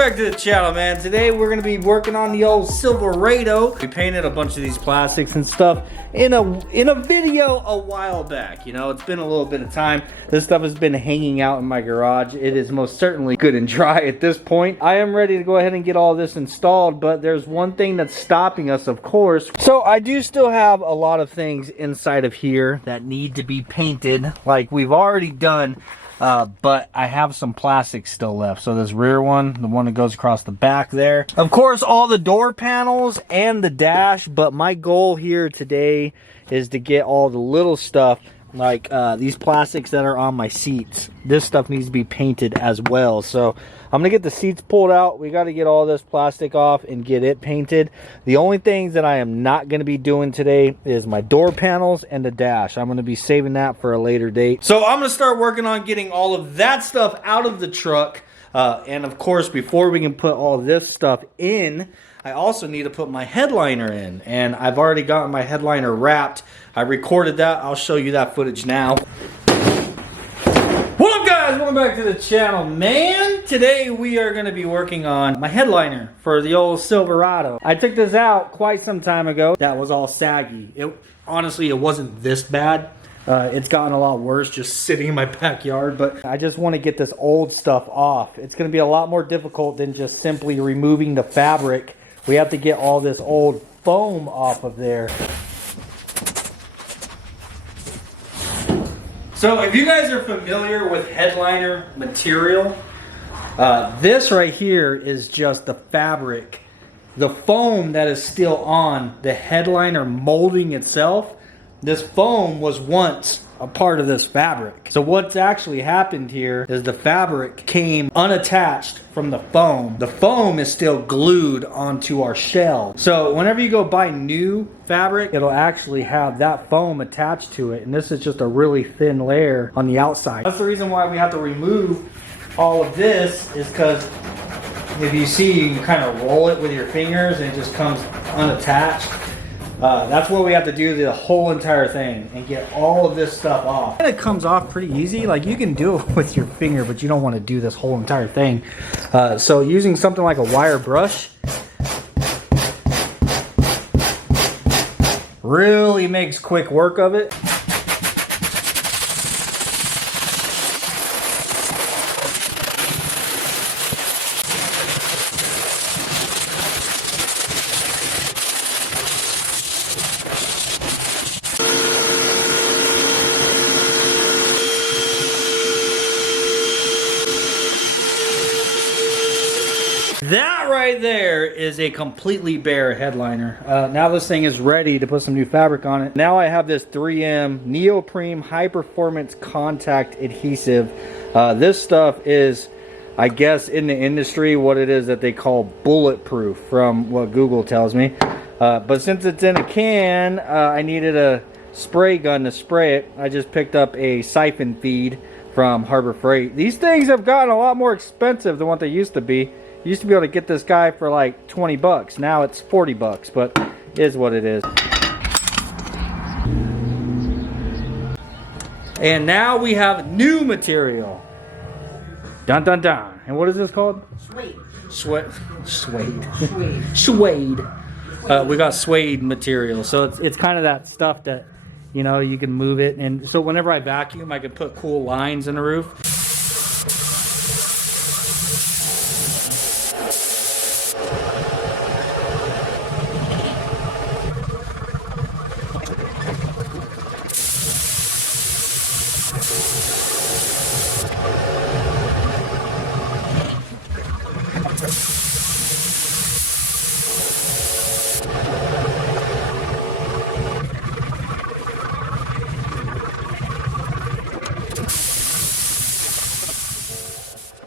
back to the channel, man. Today we're gonna be working on the old Silverado. We painted a bunch of these plastics and stuff in a video a while back. You know, it's been a little bit of time. This stuff has been hanging out in my garage. It is most certainly good and dry at this point. I am ready to go ahead and get all this installed, but there's one thing that's stopping us, of course. So I do still have a lot of things inside of here that need to be painted, like we've already done. But I have some plastic still left. So this rear one, the one that goes across the back there. Of course, all the door panels and the dash. But my goal here today is to get all the little stuff, like these plastics that are on my seats. This stuff needs to be painted as well. So I'm gonna get the seats pulled out. We got to get all this plastic off and get it painted. The only things that I am not gonna be doing today is my door panels and the dash. I'm gonna be saving that for a later date. So I'm gonna start working on getting all of that stuff out of the truck. And of course, before we can put all this stuff in, I also need to put my headliner in. And I've already gotten my headliner wrapped. I recorded that. I'll show you that footage now. What up, guys? Welcome back to the channel, man. Today we are going to be working on my headliner for the old Silverado. I took this out quite some time ago. That was all saggy. Honestly, it wasn't this bad. It's gotten a lot worse just sitting in my backyard, but I just want to get this old stuff off. It's going to be a lot more difficult than just simply removing the fabric. We have to get all this old foam off of there. So if you guys are familiar with headliner material, this right here is just the fabric. The foam that is still on the headliner molding itself, this foam was once a part of this fabric. So what's actually happened here is the fabric came unattached from the foam. The foam is still glued onto our shell. So whenever you go buy new fabric, it'll actually have that foam attached to it. And this is just a really thin layer on the outside. That's the reason why we have to remove all of this, is because if you see, you can kind of roll it with your fingers and it just comes unattached. That's what we have to do, the whole entire thing, and get all of this stuff off. And it comes off pretty easy. Like, you can do it with your finger, but you don't want to do this whole entire thing. So using something like a wire brush really makes quick work of it. That right there is a completely bare headliner. Now this thing is ready to put some new fabric on it. Now I have this 3M neoprene high performance contact adhesive. This stuff is, I guess in the industry, what it is that they call bulletproof, from what Google tells me. But since it's in a can, I needed a spray gun to spray it. I just picked up a siphon feed from Harbor Freight. These things have gotten a lot more expensive than what they used to be. You used to be able to get this guy for like 20 bucks. Now it's 40 bucks, but it is what it is. And now we have new material. Dun dun dun. And what is this called? Suede. Suede. We got suede material. So it's kind of that stuff that, you know, you can move it. And so whenever I vacuum, I can put cool lines in the roof.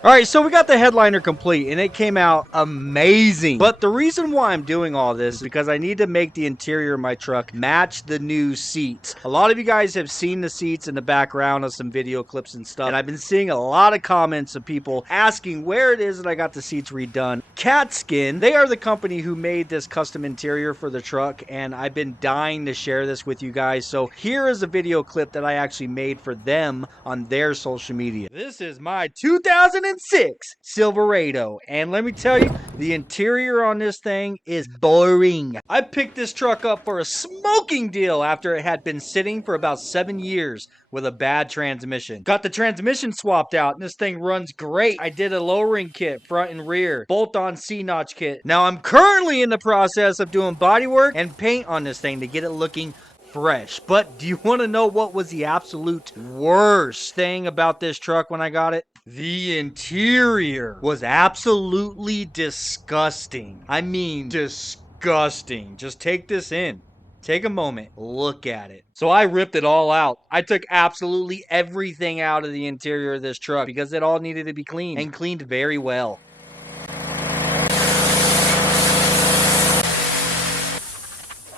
Alright, so we got the headliner complete, and it came out amazing. But the reason why I'm doing all this is because I need to make the interior of my truck match the new seats. A lot of you guys have seen the seats in the background of some video clips and stuff, and I've been seeing a lot of comments of people asking where it is that I got the seats redone. Katzkin, they are the company who made this custom interior for the truck, and I've been dying to share this with you guys. So here is a video clip that I actually made for them on their social media. This is my 2006 2006 Silverado. And let me tell you, the interior on this thing is boring. I picked this truck up for a smoking deal after it had been sitting for about 7 years with a bad transmission. Got the transmission swapped out and this thing runs great. I did a lowering kit, front and rear, bolt-on C-notch kit. Now I'm currently in the process of doing bodywork and paint on this thing to get it looking fresh. But do you want to know what was the absolute worst thing about this truck when I got it? The interior was absolutely disgusting. I mean, disgusting. Just take this in. Take a moment, look at it. So I ripped it all out. I took absolutely everything out of the interior of this truck because it all needed to be cleaned and cleaned very well.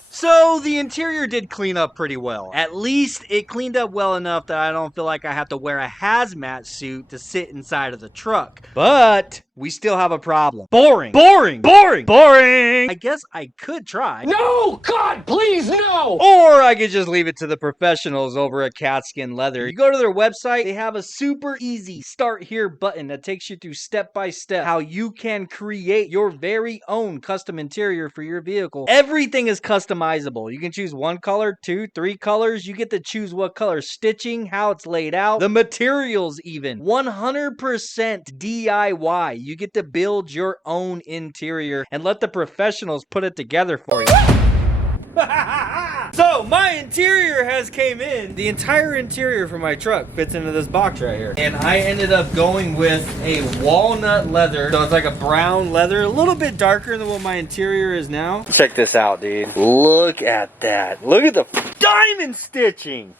So the interior did clean up pretty well. At least it cleaned up well enough that I don't feel like I have to wear a hazmat suit to sit inside of the truck. But we still have a problem. Boring. Boring. Boring. Boring. I guess I could try. No! God, please, no! Or I could just leave it to the professionals over at Katzkin Leather. You go to their website, they have a super easy start here button that takes you through step by step how you can create your very own custom interior for your vehicle. Everything is customizable. You can choose 1 color, 2, 3 colors. You get to choose what color stitching, how it's laid out, the materials even. 100% DIY. You get to build your own interior and let the professionals put it together for you. So my interior has came in. The entire interior for my truck fits into this box right here. And I ended up going with a walnut leather. So it's like a brown leather, a little bit darker than what my interior is now. Check this out, dude. Look at that. Look at the diamond stitching.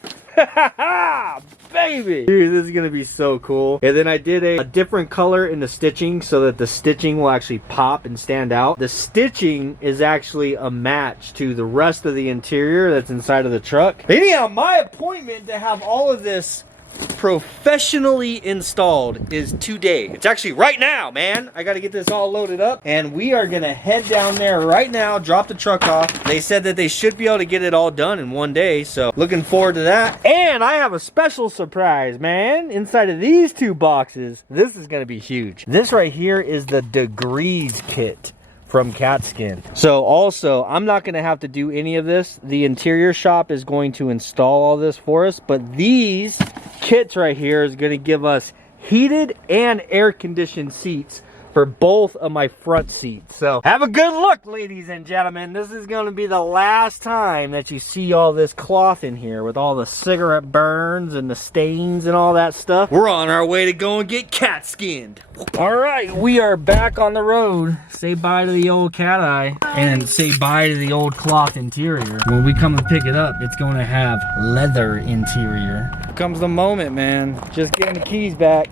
Baby, dude, this is gonna be so cool. And then I did a different color in the stitching so that the stitching will actually pop and stand out. The stitching is actually a match to the rest of the interior that's inside of the truck. Anyhow, my appointment to have all of this professionally installed is today. It's actually right now, man. I got to get this all loaded up and we are gonna head down there right now, drop the truck off. They said that they should be able to get it all done in 1 day, so looking forward to that. And I have a special surprise, man. Inside of these 2 boxes, this is gonna be huge. This right here is the degrees kit from Katzkin. So also, I'm not gonna have to do any of this. The interior shop is going to install all this for us, but these kits right here is going to give us heated and air conditioned seats for both of my front seats. So have a good look, ladies and gentlemen. This is going to be the last time that you see all this cloth in here with all the cigarette burns and the stains and all that stuff. We're on our way to go and get cat skinned. All right, we are back on the road. Say bye to the old cat eye and say bye to the old cloth interior. When we come and pick it up, it's going to have leather interior. Here comes the moment, man. Just getting the keys back.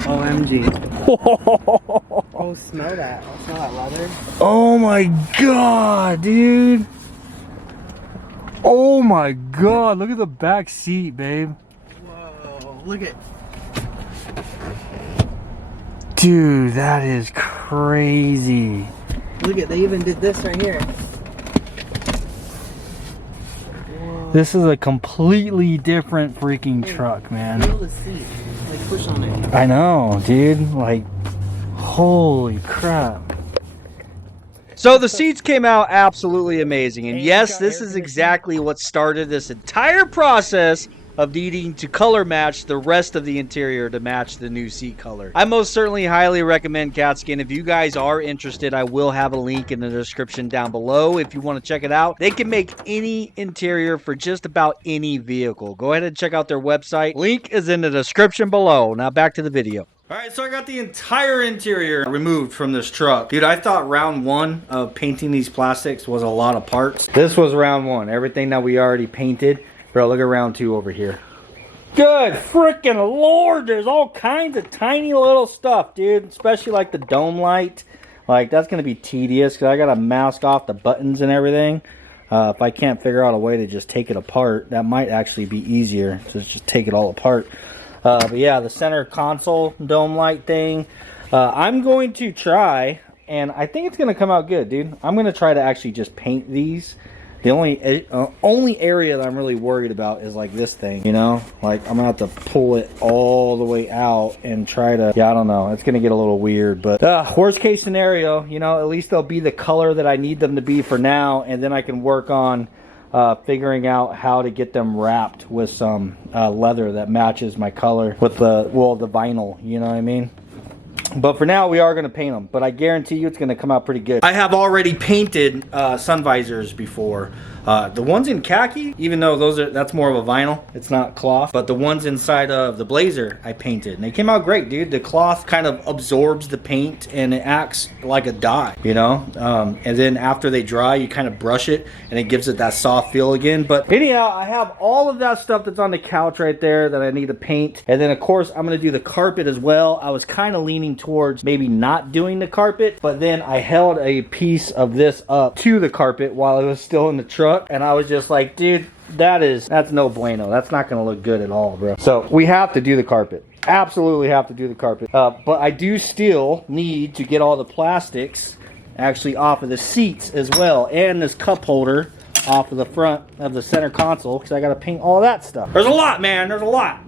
OMG. Oh, smell that. Oh, smell that leather. Oh my god, dude. Oh my god, look at the back seat, babe. Whoa, look at. Dude, that is crazy. Look at, they even did this right here. Whoa. This is a completely different freaking truck, man. Feel the seat. Like, push on it. I know, dude. Like, holy crap. So the seats came out absolutely amazing. And yes, this is exactly what started this entire process of needing to color match the rest of the interior to match the new seat color. I most certainly highly recommend Katzkin. If you guys are interested, I will have a link in the description down below if you want to check it out. They can make any interior for just about any vehicle. Go ahead and check out their website. Link is in the description below. Now back to the video. Alright, so I got the entire interior removed from this truck. Dude, I thought round 1 of painting these plastics was a lot of parts. This was round 1. Everything that we already painted. Bro, look at round 2 over here. Good freaking lord, there's all kinds of tiny little stuff, dude. Especially like the dome light. Like, that's going to be tedious because I got to mask off the buttons and everything. If I can't figure out a way to just take it apart, that might actually be easier to just take it all apart. But yeah, the center console dome light thing. I'm going to try, and I think it's going to come out good, dude. I'm going to try to actually just paint these The only area that I'm really worried about is like this thing, you know? Like I'm gonna have to pull it all the way out and try to, yeah, I don't know. It's gonna get a little weird, but worst case scenario, you know, at least they'll be the color that I need them to be for now, and then I can work on figuring out how to get them wrapped with some leather that matches my color with the vinyl, you know what I mean? But for now, we are going to paint them. But I guarantee you it's going to come out pretty good. I have already painted sun visors before. The ones in khaki, even though that's more of a vinyl, it's not cloth. But the ones inside of the Blazer, I painted. And they came out great, dude. The cloth kind of absorbs the paint and it acts like a dye, you know? And then after they dry, you kind of brush it and it gives it that soft feel again. But anyhow, I have all of that stuff that's on the couch right there that I need to paint. And then, of course, I'm going to do the carpet as well. I was kind of leaning towards maybe not doing the carpet, but then I held a piece of this up to the carpet while it was still in the truck, and I was just like, dude, that's no bueno. That's not gonna look good at all, bro. So we have to do the carpet. Absolutely have to do the carpet. But I do still need to get all the plastics actually off of the seats as well, and this cup holder off of the front of the center console, because I gotta paint all that stuff. There's a lot, man. There's a lot.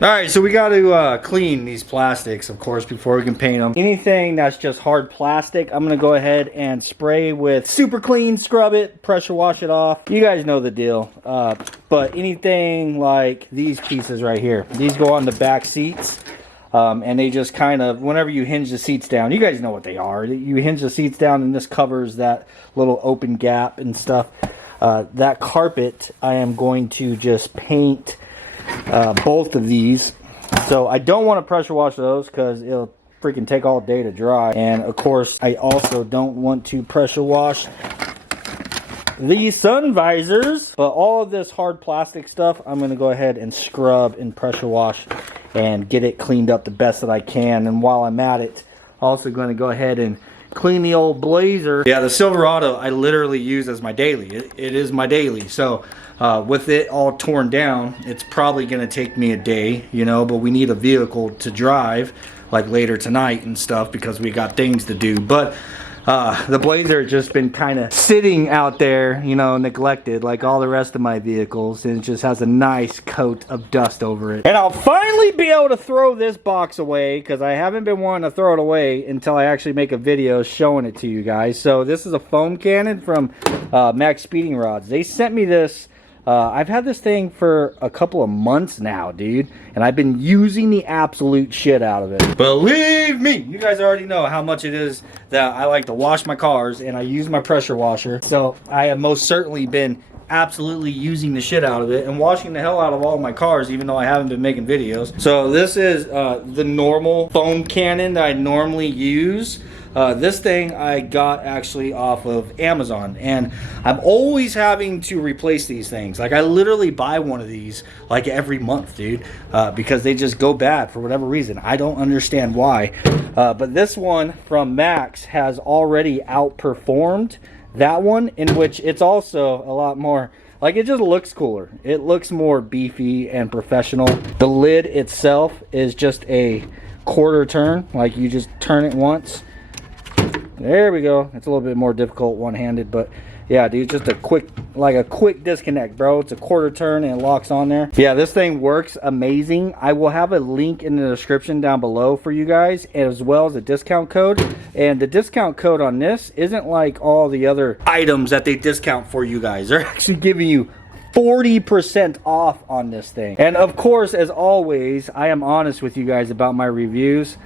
Alright, so we got to clean these plastics, of course, before we can paint them. Anything that's just hard plastic, I'm going to go ahead and spray with super clean, scrub it, pressure wash it off. You guys know the deal. But anything like these pieces right here, these go on the back seats. And they just kind of, whenever you hinge the seats down, you guys know what they are. You hinge the seats down and this covers that little open gap and stuff. That carpet, I am going to just paint both of these. So I don't want to pressure wash those because it'll freaking take all day to dry. And of course, I also don't want to pressure wash these sun visors. But all of this hard plastic stuff, I'm going to go ahead and scrub and pressure wash and get it cleaned up the best that I can. And while I'm at it, also going to go ahead and clean the old Blazer. Yeah, the Silverado I literally use as my daily. It is my daily. So with it all torn down, it's probably going to take me a day, you know, but we need a vehicle to drive like later tonight and stuff because we got things to do. But the Blazer has just been kind of sitting out there, you know, neglected like all the rest of my vehicles, and it just has a nice coat of dust over it. And I'll finally be able to throw this box away because I haven't been wanting to throw it away until I actually make a video showing it to you guys. So this is a foam cannon from Max Speeding Rods. They sent me this. I've had this thing for a couple of months now, dude, and I've been using the absolute shit out of it. Believe me, you guys already know how much it is that I like to wash my cars, and I use my pressure washer. So I have most certainly been absolutely using the shit out of it and washing the hell out of all of my cars, even though I haven't been making videos. So this is the normal foam cannon that I normally use. This thing I got actually off of Amazon, and I'm always having to replace these things. Like I literally buy one of these like every month, dude, because they just go bad for whatever reason. I don't understand why. But this one from Max has already outperformed that one, in which it's also a lot more, like, it just looks cooler. It looks more beefy and professional. The lid itself is just a quarter turn, like you just turn it once. There we go. It's a little bit more difficult one-handed, but yeah, dude, just a quick disconnect, bro. It's a quarter turn and it locks on there. Yeah, this thing works amazing. I will have a link in the description down below for you guys, as well as a discount code. And the discount code on this isn't like all the other items that they discount for you guys. They're actually giving you 40% off on this thing. And of course, as always, I am honest with you guys about my reviews.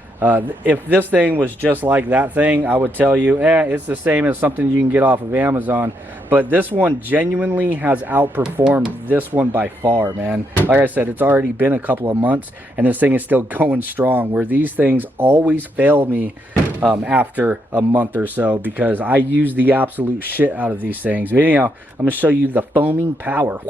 If this thing was just like that thing, I would tell you, it's the same as something you can get off of Amazon. But this one genuinely has outperformed this one by far, man. Like I said, it's already been a couple of months, and this thing is still going strong, where these things always fail me after a month or so, because I use the absolute shit out of these things. But anyhow, I'm going to show you the foaming power.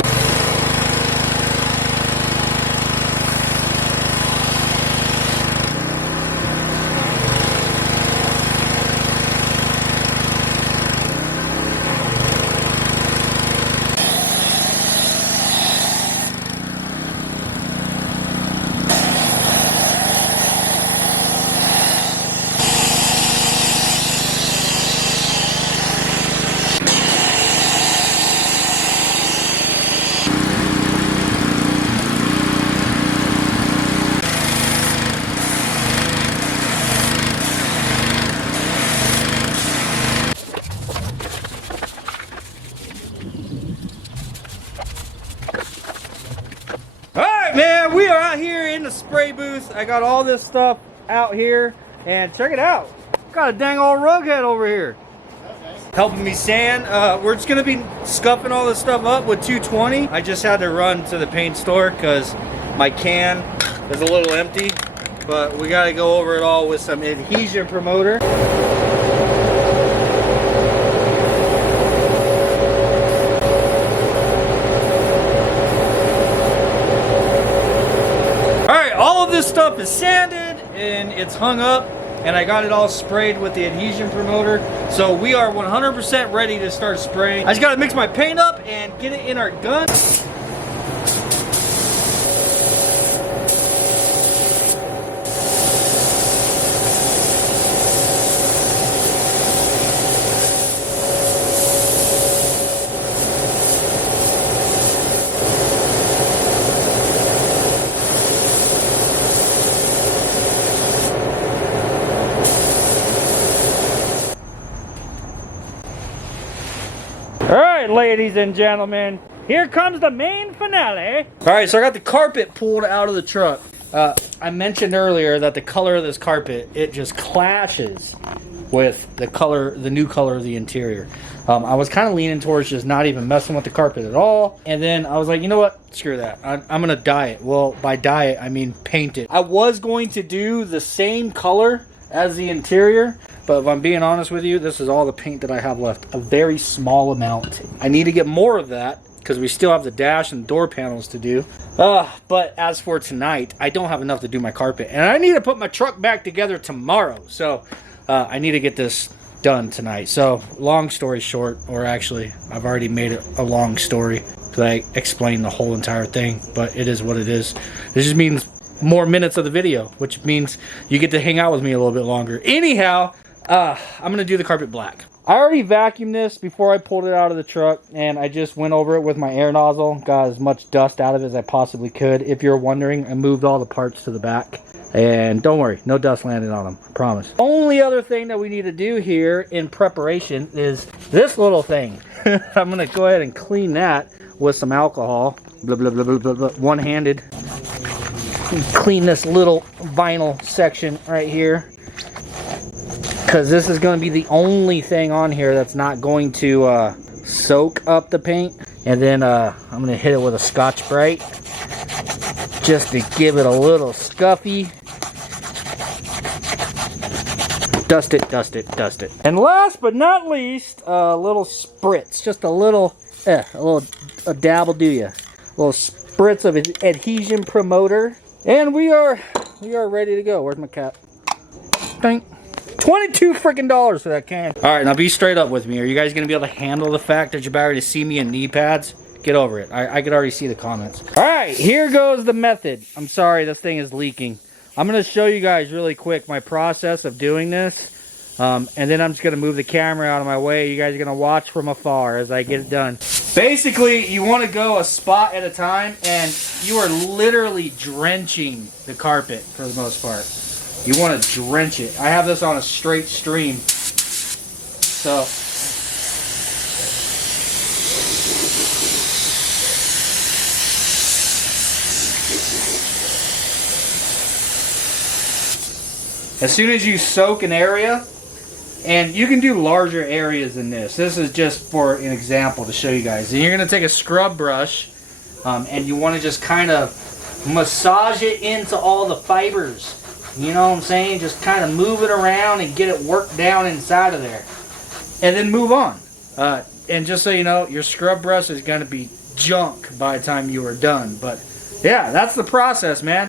spray booth. I got all this stuff out here, and check it out. Got a dang old rug head over here. Helping me sand. We're just gonna be scuffing all this stuff up with 220. I just had to run to the paint store because my can is a little empty, but we gotta go over it all with some adhesion promoter. All right, all of this stuff is sanded and it's hung up, and I got it all sprayed with the adhesion promoter. So we are 100% ready to start spraying. I just gotta mix my paint up and get it in our gun. All right, ladies and gentlemen, here comes the main finale. All right, so I got the carpet pulled out of the truck. I mentioned earlier that the color of this carpet, it just clashes with the color, the new color of the interior. I was kind of leaning towards just not even messing with the carpet at all. And then I was like, you know what? Screw that. I'm going to dye it. Well, by dye it, I mean paint it. I was going to do the same color as the interior, but if I'm being honest with you, this is all the paint that I have left. A very small amount. I need to get more of that because we still have the dash and door panels to do. But as for tonight, I don't have enough to do my carpet. And I need to put my truck back together tomorrow. So I need to get this done tonight. So long story short, or actually I've already made it a long story because I explained the whole entire thing, but it is what it is. This just means more minutes of the video, which means you get to hang out with me a little bit longer. Anyhow, I'm gonna do the carpet black. I already vacuumed this before I pulled it out of the truck, and I just went over it with my air nozzle, got as much dust out of it as I possibly could. If you're wondering, I moved all the parts to the back, and don't worry, no dust landed on them, I promise. Only other thing that we need to do here in preparation is this little thing. I'm gonna go ahead and clean that with some alcohol, blah, blah, blah, blah, blah, blah, one-handed. Clean this little vinyl section right here, because this is going to be the only thing on here that's not going to soak up the paint. And then I'm going to hit it with a Scotch-Brite just to give it a little scuffy. Dust it, dust it, dust it. And last but not least, a little spritz, just a dabble do ya. A little spritz of adhesion promoter. And we are ready to go. Where's my cap? Dang. $22 freaking for that can. All right, now be straight up with me. Are you guys gonna be able to handle the fact that you're about to see me in knee pads? Get over it. I could already see the comments. All right, here goes the method. I'm sorry, this thing is leaking. I'm gonna show you guys really quick my process of doing this. And then I'm just gonna move the camera out of my way. You guys are gonna watch from afar as I get it done. Basically, you want to go a spot at a time, and you are literally drenching the carpet for the most part. You want to drench it. I have this on a straight stream. So as soon as you soak an area, and you can do larger areas than this. This is just for an example to show you guys. And you're going to take a scrub brush, and you want to just kind of massage it into all the fibers. You know what I'm saying? Just kind of move it around and get it worked down inside of there. And then move on. And just so you know, your scrub brush is going to be junk by the time you are done. But yeah, that's the process, man.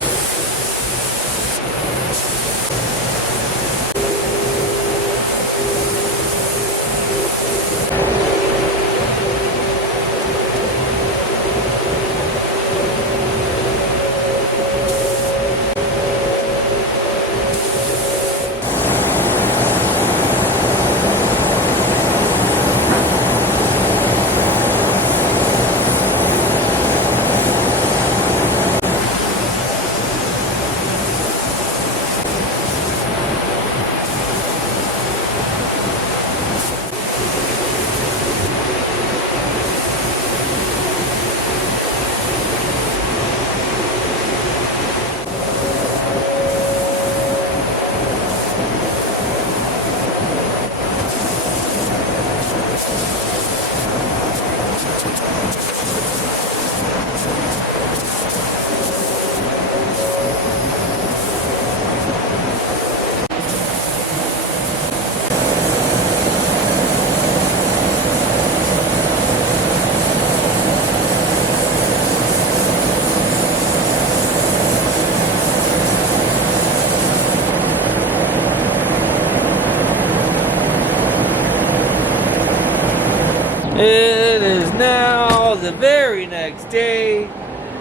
It is now the very next day,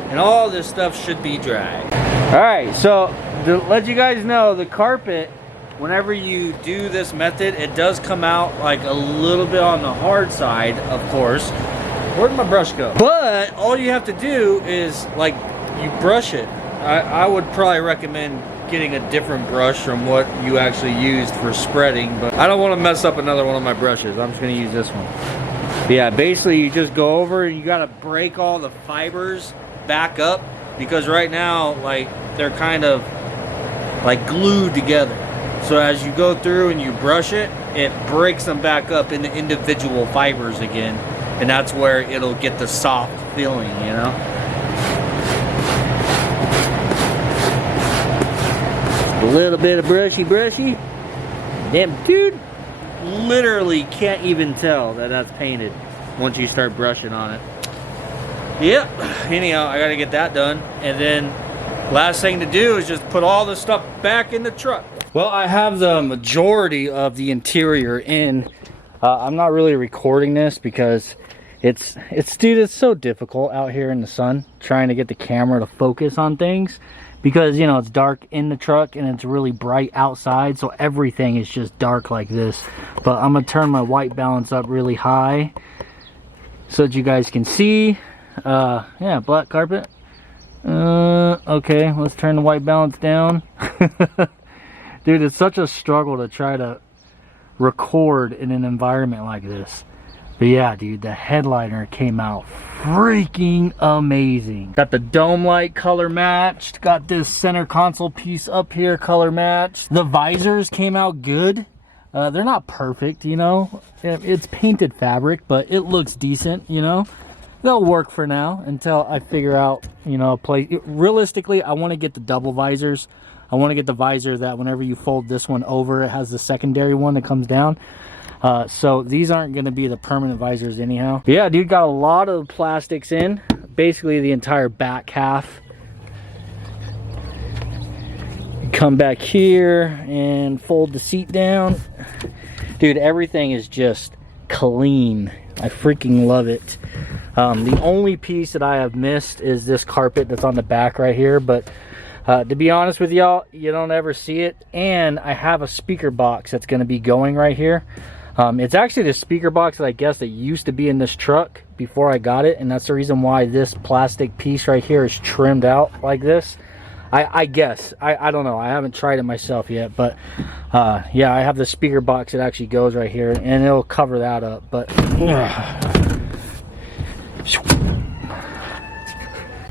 and all this stuff should be dry. Alright, so to let you guys know, the carpet, whenever you do this method, it does come out like a little bit on the hard side, of course. Where'd my brush go? But all you have to do is, like, you brush it. I would probably recommend getting a different brush from what you actually used for spreading, but I don't want to mess up another one of my brushes. I'm just going to use this one. But yeah, basically you just go over and you got to break all the fibers back up, because right now, like, they're kind of like glued together. So as you go through and you brush it, it breaks them back up into individual fibers again, and that's where it'll get the soft feeling, you know. A little bit of brushy. Damn, dude, literally can't even tell that that's painted once you start brushing on it. Yep. Anyhow, I gotta get that done, and then last thing to do is just put all this stuff back in the truck. Well, I have the majority of the interior in. I'm not really recording this because dude, it's so difficult out here in the sun trying to get the camera to focus on things, because, you know, it's dark in the truck and it's really bright outside, so everything is just dark like this. But I'm gonna turn my white balance up really high so that you guys can see. Yeah, black carpet. Okay, let's turn the white balance down. Dude, it's such a struggle to try to record in an environment like this. But yeah, dude, the headliner came out freaking amazing. Got the dome light color matched. Got this center console piece up here color matched. The visors came out good. They're not perfect, you know. It's painted fabric, but it looks decent, you know. They'll work for now until I figure out, you know, a place. Realistically, I want to get the double visors. I want to get the visor that whenever you fold this one over, it has the secondary one that comes down. So these aren't going to be the permanent visors anyhow. But yeah, dude, got a lot of plastics in. Basically the entire back half. Come back here and fold the seat down. Dude, everything is just clean. I freaking love it. The only piece that I have missed is this carpet that's on the back right here, but to be honest with y'all, you don't ever see it. And I have a speaker box that's going to be going right here. It's actually the speaker box that I guess that used to be in this truck before I got it, and that's the reason why this plastic piece right here is trimmed out like this. I guess. I don't know. I haven't tried it myself yet, but yeah, I have the speaker box that actually goes right here, and it'll cover that up. But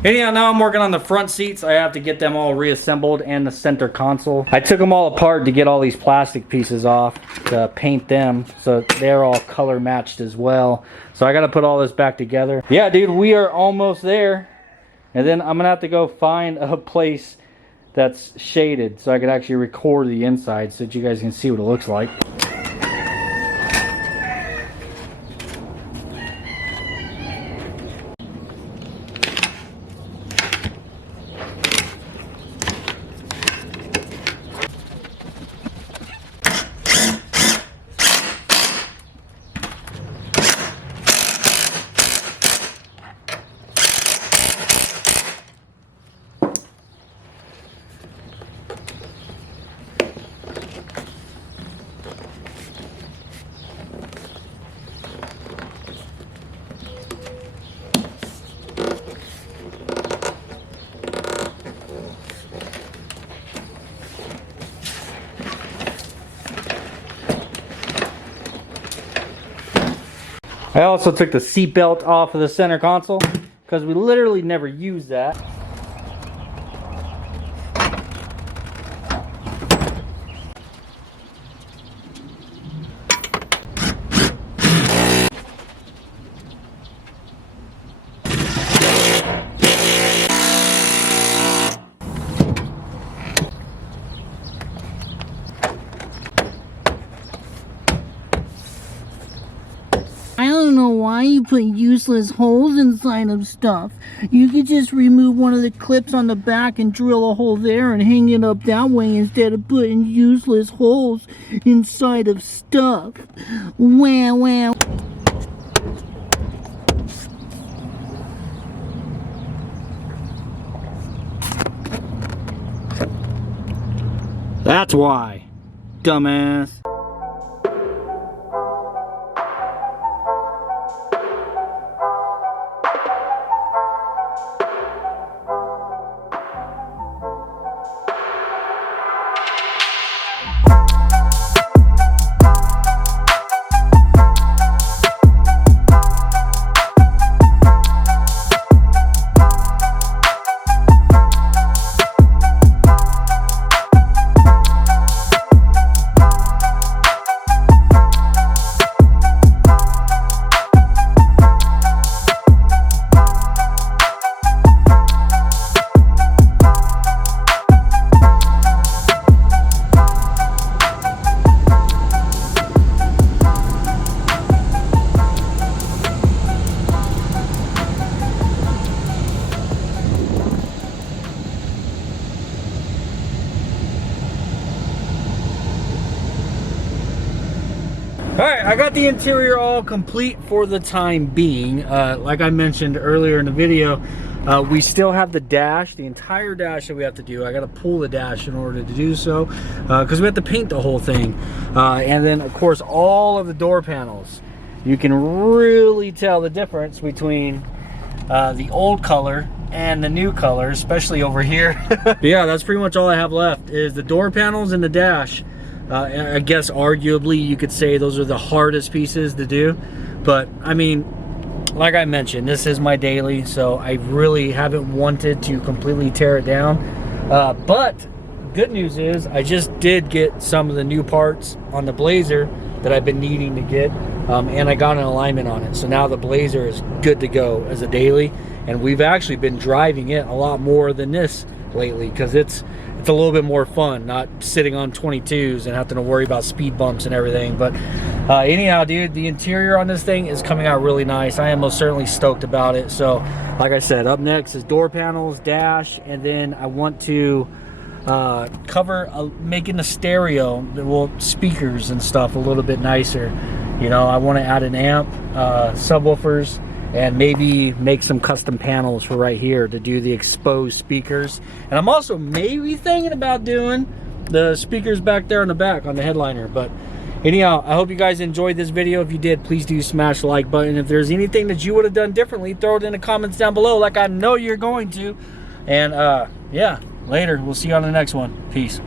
anyhow, now I'm working on the front seats. I have to get them all reassembled, and the center console. I took them all apart to get all these plastic pieces off to paint them, so they're all color matched as well. So I got to put all this back together. Yeah, dude, we are almost there. And then I'm gonna have to go find a place that's shaded so I can actually record the inside so that you guys can see what it looks like. I also took the seat belt off of the center console because we literally never use that. I don't know why you put useless holes inside of stuff. You could just remove one of the clips on the back and drill a hole there and hang it up that way instead of putting useless holes inside of stuff. Wah, wah. That's why, dumbass. Alright, I got the interior all complete for the time being. Like I mentioned earlier in the video, we still have the dash, the entire dash that we have to do. I got to pull the dash in order to do so, because we have to paint the whole thing. And then, of course, all of the door panels. You can really tell the difference between the old color and the new color, especially over here. Yeah, that's pretty much all I have left is the door panels and the dash. I guess arguably you could say those are the hardest pieces to do, but I mean, like I mentioned, this is my daily, so I really haven't wanted to completely tear it down. But good news is I just did get some of the new parts on the Blazer that I've been needing to get, and I got an alignment on it, so now the Blazer is good to go as a daily. And we've actually been driving it a lot more than this lately, because it's a little bit more fun, not sitting on 22s and having to worry about speed bumps and everything. But anyhow, dude, the interior on this thing is coming out really nice. I am most certainly stoked about it. So like I said, up next is door panels, dash, and then I want to cover making the stereo, well, speakers and stuff a little bit nicer. You know, I want to add an amp, subwoofers, and maybe make some custom panels for right here to do the exposed speakers. And I'm also maybe thinking about doing the speakers back there on the back on the headliner. But anyhow, I hope you guys enjoyed this video. If you did, please do smash the like button. If there's anything that you would have done differently, throw it in the comments down below, like I know you're going to. And yeah, later. We'll see you on the next one. Peace.